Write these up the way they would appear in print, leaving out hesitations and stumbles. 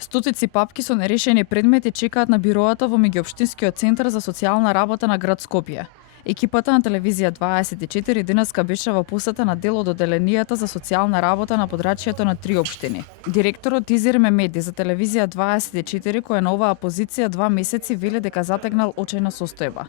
Стотици папки со нерешени предмети чекаат на бироата во меѓуопштинскиот центар за социјална работа на град Скопје. Екипата на телевизија 24 денеска беше во посета на дел од одделенијата за социјална работа на подрачјето на 3 општини. Директорот Изир Мемеди за телевизија 24, кој е на оваа позиција 2 месеци, вели дека затегнал очајна состојба.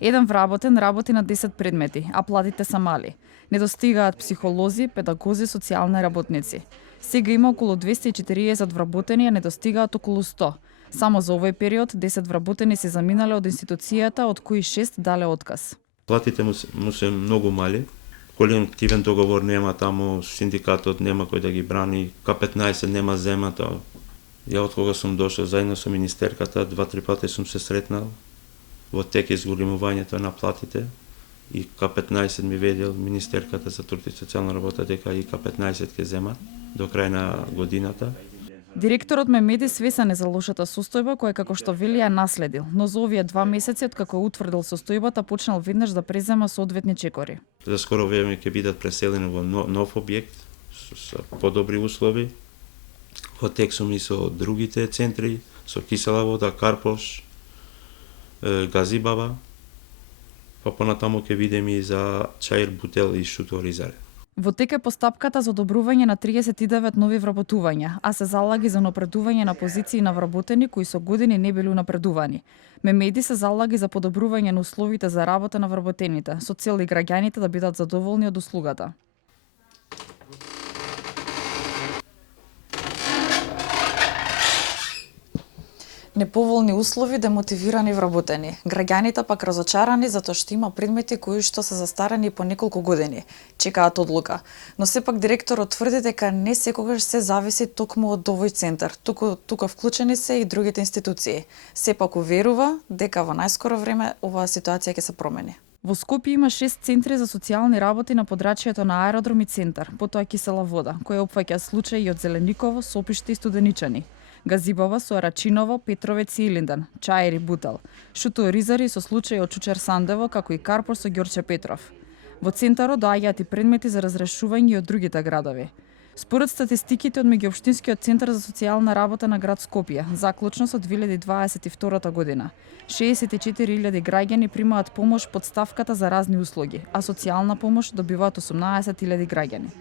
Еден вработен работи на 10 предмети, а платите се мали. Недостигаат психолози, педагози, социјални работници. Сега има околу 240 вработени, а недостигаат околу 100. Само за овој период 10 вработени се заминале од институцијата, од кои 6 дале отказ. Платите му се многу мали. Колективен договор нема таму, синдикатот нема кој да ги брани, К15 нема земато. Ја од кога сум дошол заедно со министерката, 2-3 пати сум се сретнал во тек изголемувањето на платите. И К15 ми ведел министерката за труд и социјална работа дека и К15 ќе земат до крај на годината. Директорот Мемеди свесен е за лошата состојба која како што вели ја наследил, но за овие 2 месеци од како утврдил состојбата почнал веднаш да презема соодветни чекори. За скоро време ќе бидат преселени во нов објект со подобри услови. Во тек сум и со другите центри, со кисела вода, Карпош, Газибаба, па понатаму ќе видиме и за Чаир, Бутел и Шуторизаре. Во тек е постапката за одобрување на 39 нови вработувања, а се залаги за напредување на позиции на вработени кои со години не биле напредувани. Мемеди се залаги за подобрување на условите за работа на вработените, со цел и граѓаните да бидат задоволни од услугата. Неповолни услови, демотивирани вработени. Граѓаните пак разочарани затоа што има предмети кои што се застарени по неколку години. Чекаат одлука. Но сепак директорот тврди дека не секогаш се зависи токму од овој центар. Тука вклучени се и другите институции. Сепак уверува дека во најскоро време оваа ситуација ќе се промени. Во Скопје има 6 центри за социјални работи на подрачјето на аеродром и центар, потоа кисела вода, која опфаќа случаи од Зелениково, Сопиште и Студеничани. Газибава со Рачиново, Петровец и Илиндан, Чаир и Бутел, Шуторизари со случаи од Чучер Сандево, како и Карпош со Ѓорче Петров. Во центарот доаѓаат и предмети за разрешување и од другите градови. Според статистиките од меѓуопштинскиот центар за социјална работа на град Скопје, заклучно со 2022 година, 64.000 граѓани примаат помош под ставката за разни услуги, а социјална помош добиваат 18.000 граѓани.